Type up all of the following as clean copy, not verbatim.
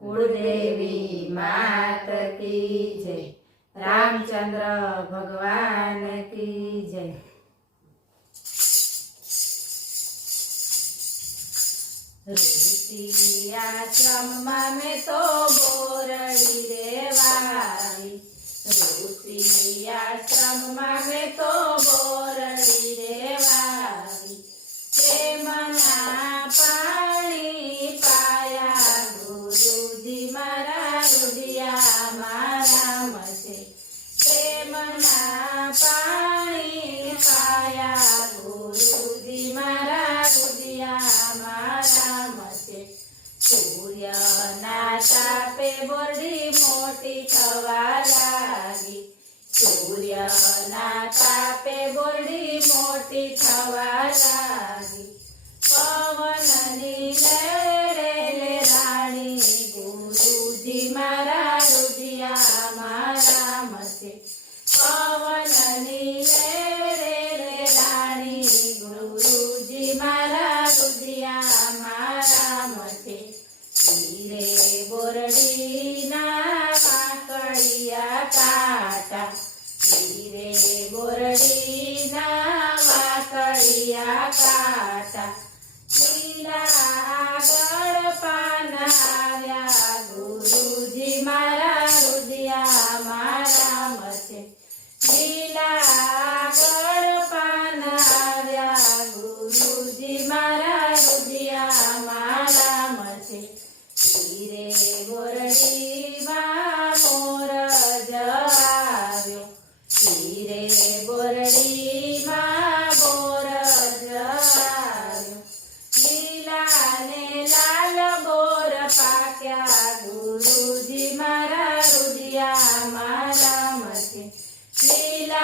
कुलदेवी मात की जय। रामचंद्र भगवान की जय। ऋषि आश्रम में तो बोरड़ी रेवाई, ऋषि आश्रम में तो बोरड़ी रेवाई। प्रेमना पाणी पाया गुरुजी मारा रुदिया मारा मसे। प्रेमना पाणी पाया गुरुजी मारा रुदिया मारा मसे। सूर्यना तापे बोरडी मोटी थवा लागी, सूर्यना तापे बोरडी मोटी थवा लागी। पवननी लहरेले राणी गुरुजी मारा रुदिया मारा मसे। पवननी लहरेले राणी गुरुजी मारा रुदिया मारा मसे। हीरे बोरडी ना वाकड़िया काटा, हीरे बोरडी ना वाकड़िया काटा। लीला आगळ पान आव्या गुरुजी मारा रुदिया मारा मसे। लीला आगळ पान आव्या गुरुजी मारा रुदिया मारा मसे। हीरे बोरडी मा मोर આવ્યો, हीरे बोरडी मा मोर આવ્યો। લીલા ને લાલ બોર પાક્યા ગુરુજી મારા रुदिया मारा मसे। લીલા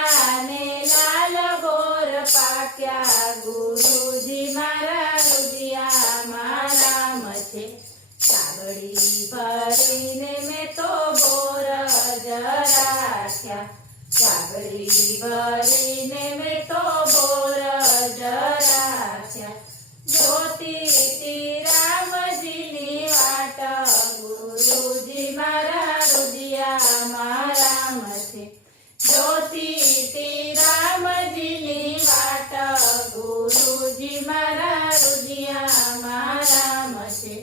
ને લાલ બોર પાક્યા ગુરુજી મારા रुदिया मारा मसे। सागड़ी भरीने में तो बोर जराख्या, सागड़ी भरीने में तो बोर जराख्या। ज्योति रामजीनी वाट गुरुजी मारा रुदिया मारा मसे। ज्योति रामजीनी वाट गुरुजी मारा रुदिया मारा मसे।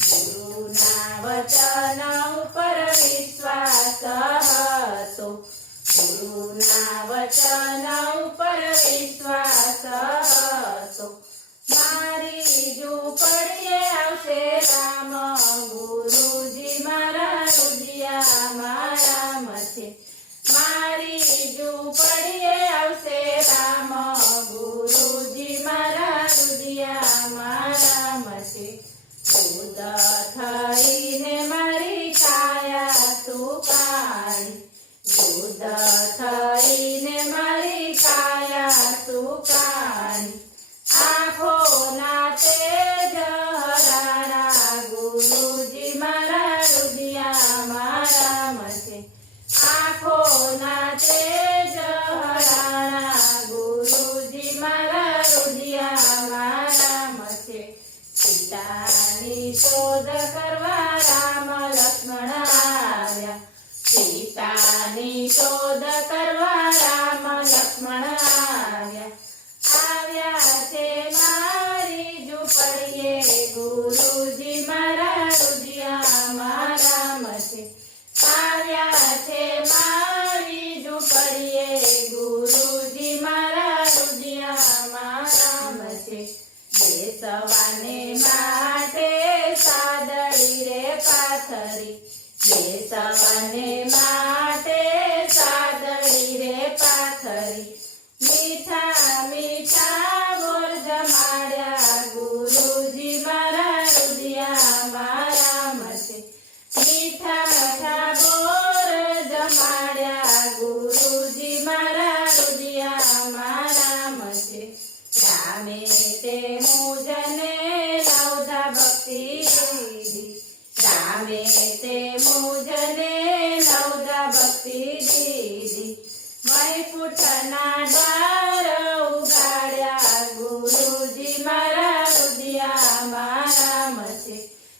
गुरुना वचन उपर विश्वास हतो, गुरुना वचन उपर विश्वास हतो। मारी झूपड़ीए आवशे राम गुरुजी मारा रुदिया मारा मसे। मारी झूपड़ीए आवशे राम गुरुजी मारा रुदिया मारा मसे। दूध थईने मारी काया सुकाणी, दूध थईने मारी काया सुकाणी। आँखोना तेज हराणा गुरुजी मारा रुदिया मारा मसे। आँखोना तेज हराणा गुरुजी मारा रुदिया मारा मसे। सीतानी शोध करवा राम लक्ष्मण आव्या, सीतानी शोध करवा राम लक्ष्मण आव्या। आव्या छे मारी झूपड़ीए गुरुजी मारा रुदिया मारा मसे। आव्या छे मारी झूपड़ीए गुरुजी मारा रुदिया मारा मसे। बेसवाने माटे सादड़ी रे पाथरी, बेसवाने माटे सादड़ी रे पाथरी। मीठा मीठा बोर जमाड्या गुरुजी मारा रुदिया मारा मसे। मीठा मीठा बोर जमाड्या गुरुजी मारा रुदिया मारा मसे। रामे ते मुझने लौधा भक्ति दीदी, रामे ते मुझने लौधा भक्ति दीदी। वैकुंठना द्वार उगाड्या गुरुजी मारा रुदिया मारा मसे।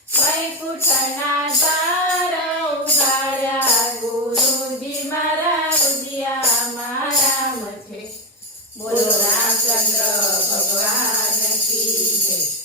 વૈકુંઠના દ્વાર ઉગાડ્યા ગુરુજી મારા રુદિયામાં રામ છે. બોલો રામચંદ્ર ભગવાન કી જય.